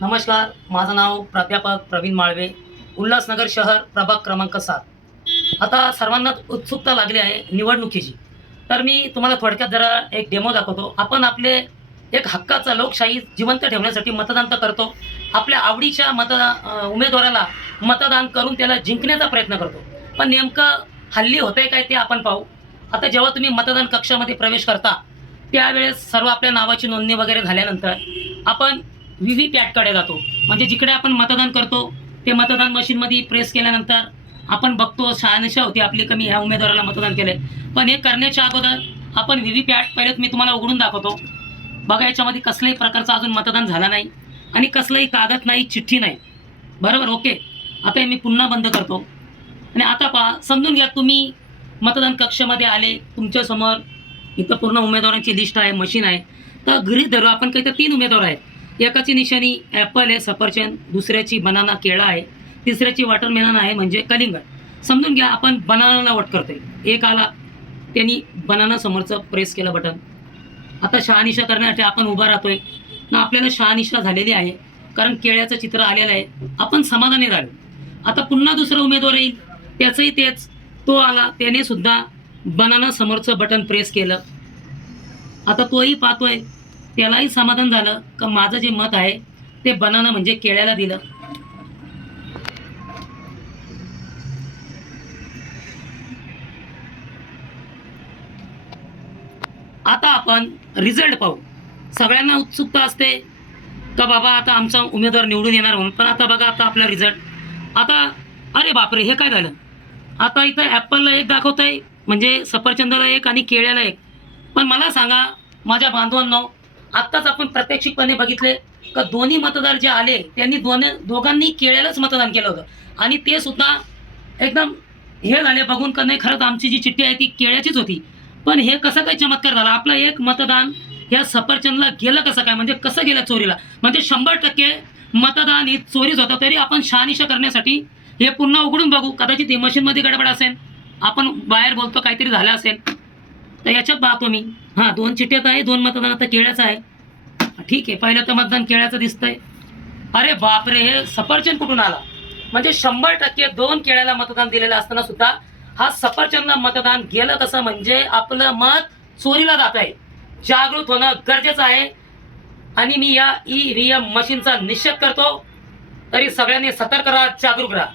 नमस्कार, माझं नाव प्राध्यापक प्रवीण माळवे, उल्हासनगर शहर, प्रभाग क्रमांक 7. आता सर्वांनाच उत्सुकता लागली आहे निवडणुकीची. तर मी तुम्हाला थोडक्यात जरा एक डेमो दाखवतो. आपण आपले एक हक्काचा लोकशाही जिवंत ठेवण्यासाठी मतदान तर करतो. आपल्या आवडीच्या उमेदवाराला मतदान करून त्याला जिंकण्याचा प्रयत्न करतो. पण नेमकं हल्ली होतंय काय ते आपण पाहू. आता जेव्हा तुम्ही मतदान कक्षामध्ये प्रवेश करता, त्यावेळेस सर्व आपल्या नावाची नोंदणी वगैरे झाल्यानंतर आपण व्ही-व्ही-पॅटकडे जातो. म्हणजे जिकडे आपण मतदान करतो, ते मतदान मशीनमध्ये प्रेस केल्यानंतर आपण बघतो शहानिशा होती आपली, कमी ह्या उमेदवाराला मतदान केलंय. पण हे करण्याच्या अगोदर आपण व्ही-व्ही-पॅट पहिलेच मी तुम्हाला उघडून दाखवतो. बघा, याच्यामध्ये कसल्याही प्रकारचं अजून मतदान झालं नाही आणि कसलाही कागद नाही, चिठ्ठी नाही. बरोबर, ओके. आता हे मी पुन्हा बंद करतो आणि आता पहा, समजून घ्या, तुम्ही मतदान कक्षामध्ये आले. तुमच्यासमोर इथं पूर्ण उमेदवारांची लिस्ट आहे, मशीन आहे. तर गृहीत धरू आपण काही तर 3 उमेदवार आहेत. एकाची निशाणी ॲपल आहे, सफरचंद. दुसऱ्याची बनाना केळा आहे. तिसऱ्याची वॉटरमेलन आहे, म्हणजे कलिंगड. समजून घ्या, आपण बनानाला वोट करतोय. एक आला, त्यांनी बनाना समोरचं प्रेस केलं बटन. आता शहानिशा करण्यासाठी आपण उभा राहतोय ना, आपल्याला शहानिशा झालेली आहे, कारण केळ्याचं चित्र आलेलं आहे. आपण समाधानी राहिलो. आता पुन्हा दुसरा उमेदवार येईल, त्याचंही तेच. तो आला, त्याने सुद्धा बनाना समोरचं बटन प्रेस केलं. आता तोही पाहतोय, त्यालाही समाधान झालं का माझं जे मत आहे ते बनाना म्हणजे केळ्याला दिलं. आता आपण रिझल्ट पाहू. सगळ्यांना उत्सुकता असते का बाबा आता आमचा उमेदवार निवडून येणार म्हणून. पण आता बघा, आता आपला रिझल्ट. आता अरे बापरे, हे काय झालं. आता इथं ॲपलला 1 दाखवतंय, म्हणजे सफरचंदाला 1 आणि केळ्याला 1. पण मला सांगा माझ्या बांधवांनो, आत्ताच आपण प्रात्यक्षिकपणे बघितले का दोन्ही मतदार जे आले त्यांनी दोघांनी केळ्यालाच मतदान केलं होतं आणि ते सुद्धा एकदम हे झाले बघून का नाही, खरंच आमची जी चिठ्ठी आहे ती केळ्याचीच होती. पण हे कसं काय चमत्कार झाला, आपलं एक मतदान ह्या सफरचंदला गेलं कसं काय, म्हणजे कसं गेलं चोरीला. म्हणजे 100% मतदान ही चोरीच होतं. तरी आपण शहानिशा करण्यासाठी हे पुन्हा उघडून बघू. कदाचित ही मशीनमध्ये गडबड असेल, आपण बाहेर बोलतो काहीतरी झालं असेल. तर याच्यात पाहतो मी, हां 2 चिठ्ठ्यात आहे, 2 मतदान आता केळ्याचं आहे. ठीक आहे, पहिलं तर मतदान केळ्याचं दिसतंय. अरे बापरे, हे सफरचंद कुठून आला. म्हणजे 100% 2 केळ्याला मतदान दिलेलं असताना सुद्धा हा सफरचंदला मतदान गेलं कसं, म्हणजे आपलं मत चोरीला जात आहे. जागृत होणं गरजेचं आहे आणि मी या EVM मशीनचा निषेध करतो. तरी सगळ्यांनी सतर्क राहा, जागरूक राहा.